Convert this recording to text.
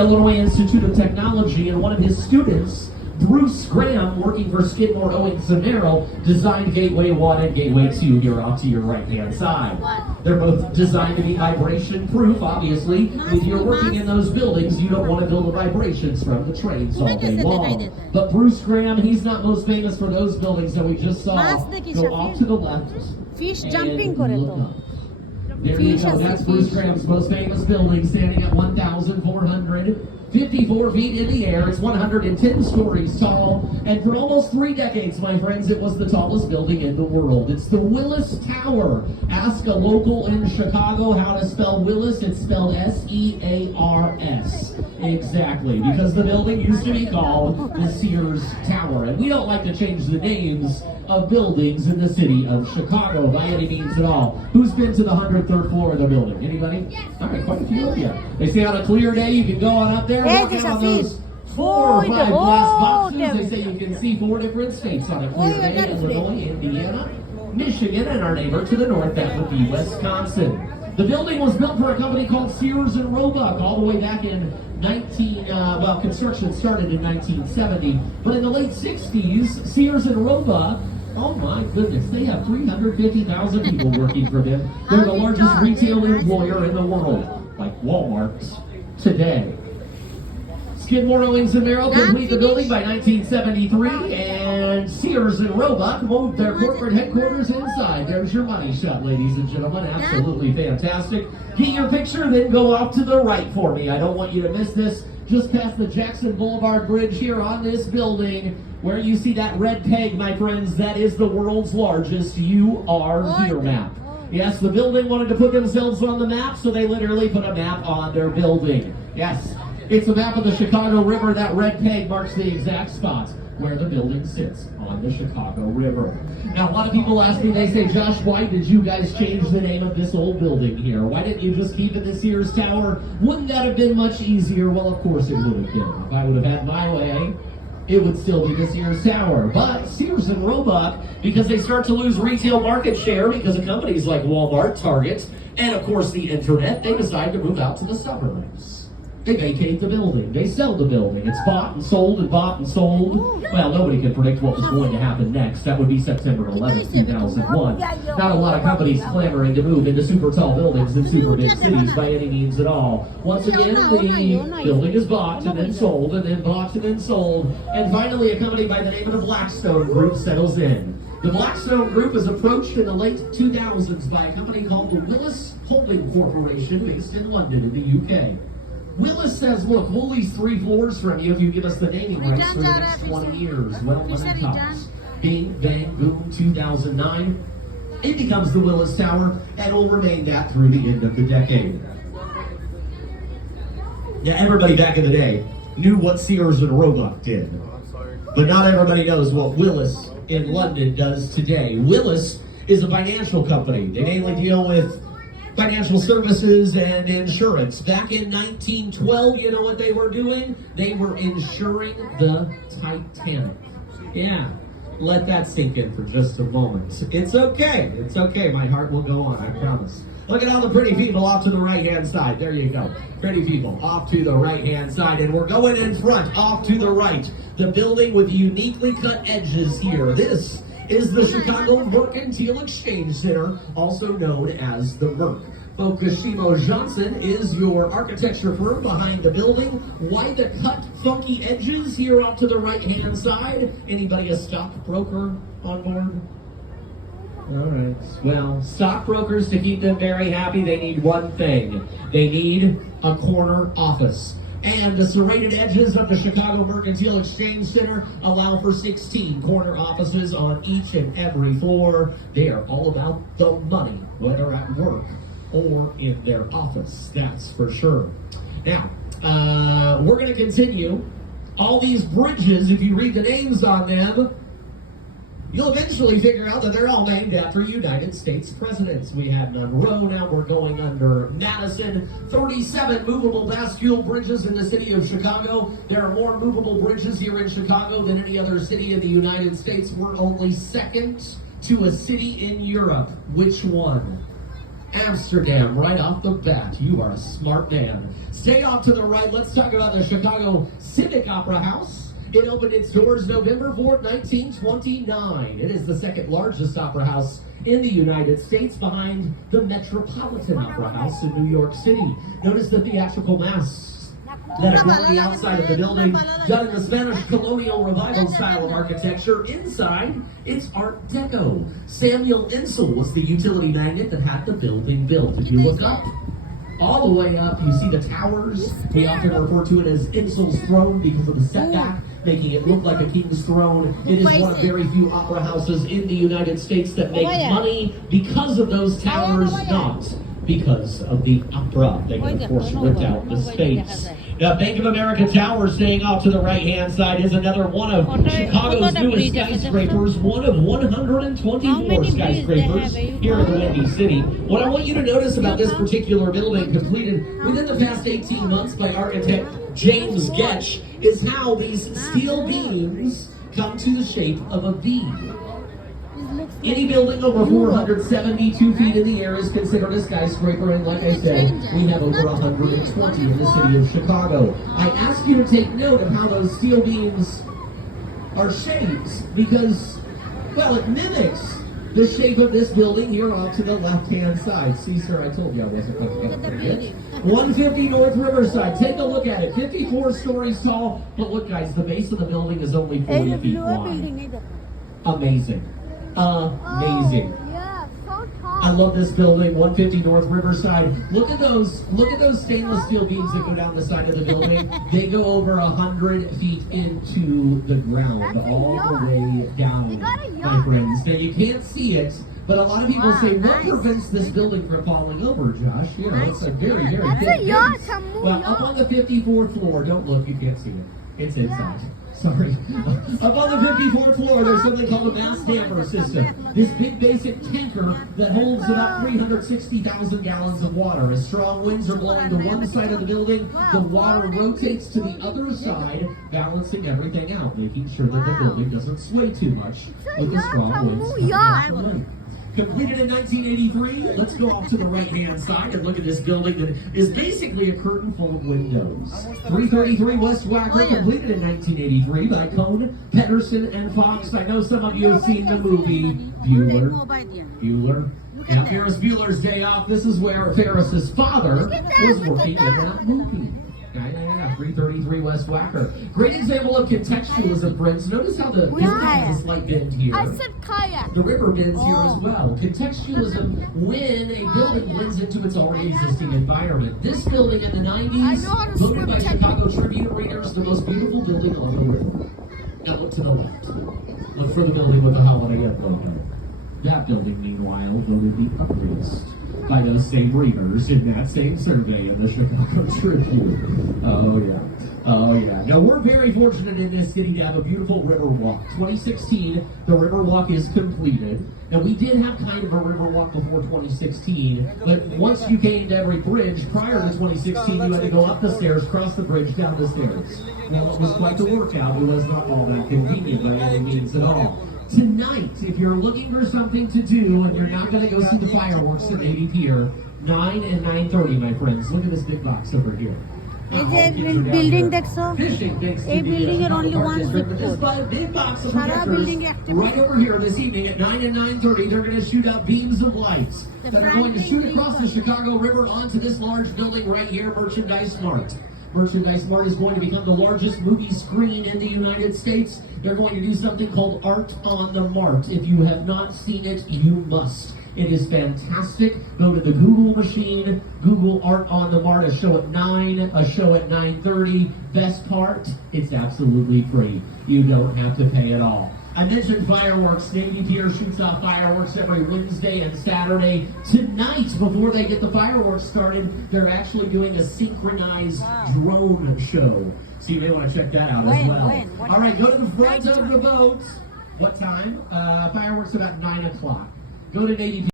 Illinois Institute of Technology, and one of his students, Bruce Graham, working for Skidmore, Owings & Merrill, designed Gateway 1 and Gateway 2 here off to your right-hand side. They're both designed to be vibration-proof, obviously. If you're working in those buildings, you don't want to build the vibrations from the trains all day long. But Bruce Graham, he's not most famous for those buildings that we just saw. Go off to the left. Fish jumping করে তো There you go. That's Bruce Graham's most famous building, standing at 1,454 feet in the air. It's 110 stories tall. And for almost 3 decades, my friends, it was the tallest building in the world. It's the Willis Tower. Ask a local in Chicago how to spell Willis. It's spelled S-E-A-R-S. Exactly. Because the building used to be called the Sears Tower. And we don't like to change the names of buildings in the city of Chicago by any means at all. Who's been to the 103rd floor of the building? Anybody? Yes. All right, quite a few of you. They say on a clear day you can go on up there, walk out on those 4 or 5 glass boxes. They say you can see 4 different states on a clear day: Illinois, Indiana, Michigan, and our neighbor to the north, that would be Wisconsin. The building was built for a company called Sears and Roebuck all the way back in construction started in 1970, but in the late 60s, Sears and Roebuck, oh my goodness, they have 350,000 people working for them. They're the largest retail employer in the world, like Walmart today. Skidmore, Owings & Merrill completed the building by 1973, and Sears and Roebuck moved their corporate headquarters inside. There's your money shot, ladies and gentlemen. Absolutely fantastic. Get your picture, then go off to the right for me. I don't want you to miss this. Just past the Jackson Boulevard Bridge here on this building, where you see that red peg, my friends, that is the world's largest You Are Here map. Yes, the building wanted to put themselves on the map, so they literally put a map on their building. Yes, it's a map of the Chicago River. That red peg marks the exact spot where the building sits on the Chicago River. Now, a lot of people ask me, they say, Josh, why did you guys change the name of this old building here? Why didn't you just keep it the Sears Tower? Wouldn't that have been much easier? Well, of course it would have been. If I would have had my way, it would still be the Sears Tower. But Sears and Roebuck, because they start to lose retail market share because of companies like Walmart, Target, and of course the internet, they decide to move out to the suburbs. They vacate the building. They sell the building. It's bought and sold and bought and sold. Well, nobody can predict what was going to happen next. That would be September 11th, 2001. Not a lot of companies clamoring to move into super tall buildings in super big cities by any means at all. Once again, the building is bought and then sold and then bought and then sold. And finally, a company by the name of the Blackstone Group settles in. The Blackstone Group is approached in the late 2000s by a company called the Willis Holding Corporation based in London in the UK. Willis says, look, we'll lease 3 floors from you if you give us the naming rights for the next 20 years. Well, money comes. Bing, bang, boom, 2009. It becomes the Willis Tower and will remain that through the end of the decade. Yeah, everybody back in the day knew what Sears and Roebuck did. But not everybody knows what Willis in London does today. Willis is a financial company. They mainly deal with financial services and insurance. Back in 1912, you know what they were doing? They were insuring the Titanic. Yeah, let that sink in for just a moment. It's okay. It's okay. My heart will go on, I promise. Look at all the pretty people off to the right-hand side. There you go. Pretty people off to the right-hand side. And we're going in front, off to the right. The building with uniquely cut edges here. This is the Chicago Mercantile Exchange Center, also known as the Merc. Fukushima Johnson is your architecture firm behind the building. Why the cut, funky edges here off to the right-hand side? Anybody a stockbroker on board? All right. Well, stockbrokers, to keep them very happy, they need one thing. They need a corner office. And the serrated edges of the Chicago Mercantile Exchange Center allow for 16 corner offices on each and every floor. They are all about the money, whether at work or in their office, that's for sure. Now, we're going to continue. All these bridges, if you read the names on them, you'll eventually figure out that they're all named after United States presidents. We had Monroe, now we're going under Madison. 37 movable bascule bridges in the city of Chicago. There are more movable bridges here in Chicago than any other city in the United States. We're only second to a city in Europe. Which one? Amsterdam, right off the bat. You are a smart man. Stay off to the right. Let's talk about the Chicago Civic Opera House. It opened its doors November 4th, 1929. It is the second largest opera house in the United States, behind the Metropolitan Opera House in New York City. Notice the theatrical masks that adorn the outside of the building, done in the Spanish colonial revival style of architecture. Inside, it's Art Deco. Samuel Insull was the utility magnate that had the building built. If you look up, all the way up, you see the towers. We often refer to it as Insull's throne because of the setback, making it look like a king's throne. It is one of very few opera houses in the United States that make money because of those towers, not because of the opera. They can, of course, rent out the space. Now, Bank of America Tower, staying off to the right-hand side, is another one of Chicago's newest skyscrapers, one of 124 skyscrapers here in the Windy City. What I want you to notice about this particular building, completed within the past 18 months by architect James Getch, is how these steel beams come to the shape of a V. Any building over 472 feet in the air is considered a skyscraper, and like I said, we have over 120 in the city of Chicago. I ask you to take note of how those steel beams are shaped because, well, it mimics the shape of this building here off to the left-hand side. See, sir, I told you I wasn't going to forget. 150 North Riverside. Take a look at it. 54 stories tall. But look, guys, the base of the building is only 40 feet wide. Amazing. Amazing. Yeah, so tall. I love this building, 150 North Riverside. Look at those stainless steel beams that go down the side of the building. They go over 100 feet into the ground, all the way down, my friends. Now you can't see it, but a lot of people say, what prevents this building from falling over, Josh? You know, it's a very, very big base. Well, up on the 54th floor, don't look, you can't see it. It's inside. Sorry. Up on the 54th floor, there's something called the mass damper system. This big basic tanker that holds about 360,000 gallons of water. As strong winds are blowing to one side of the building, the water rotates to the other side, balancing everything out, making sure that the building doesn't sway too much with the strong winds. Completed in 1983. Let's go off to the right-hand side and look at this building that is basically a curtain full of windows. 333 West Wacker, completed in 1983 by Cohn, Pedersen, and Fox. I know some of you have seen the movie Bueller. Now, Ferris Bueller's Day Off. This is where Ferris's father was working in that movie. 333 West Wacker. Great example of contextualism, friends. Notice how the building has a slight bend here. I said kayak. The river bends here as well. Contextualism, when a building blends into its already existing environment. This building in the 90s, voted by Chicago Tribune readers the most beautiful building on the river. Now look to the left. Look for the building with the Holiday Inn logo. That building, meanwhile, voted the ugliest by those same readers in that same survey in the Chicago Tribune. Oh, yeah. Oh, yeah. Now, we're very fortunate in this city to have a beautiful river walk. 2016, the river walk is completed. Now, we did have kind of a river walk before 2016, but once you came to every bridge prior to 2016, you had to go up the stairs, cross the bridge, down the stairs. Well, it was quite the workout. It was not all that convenient by any means at all. Tonight, if you're looking for something to do and you're not going to go see the fireworks at Navy Pier, 9 and 9:30, my friends. Look at this big box over here. Building দেখছো Fishing, thanks to এই building the এর only one zip But this code. big box of Sara projectors building active. right over here this evening at 9 and 9:30, they're going to shoot out beams of lights that are going to shoot across the Chicago River onto this large building right here, Merchandise Mart. Merchandise Mart is going to become the largest movie screen in the United States. They're going to do something called Art on the Mart. If you have not seen it, you must. It is fantastic. Go to the Google machine, Google Art on the Mart, a show at 9, a show at 9:30. Best part, it's absolutely free. You don't have to pay at all. I mentioned fireworks. Navy Pier shoots off fireworks every Wednesday and Saturday. Tonight, before they get the fireworks started, they're actually doing a synchronized drone show. So you may want to check that out as well. All right, go to the front of the boat. What time? Fireworks about 9 o'clock. Go to Navy Pier.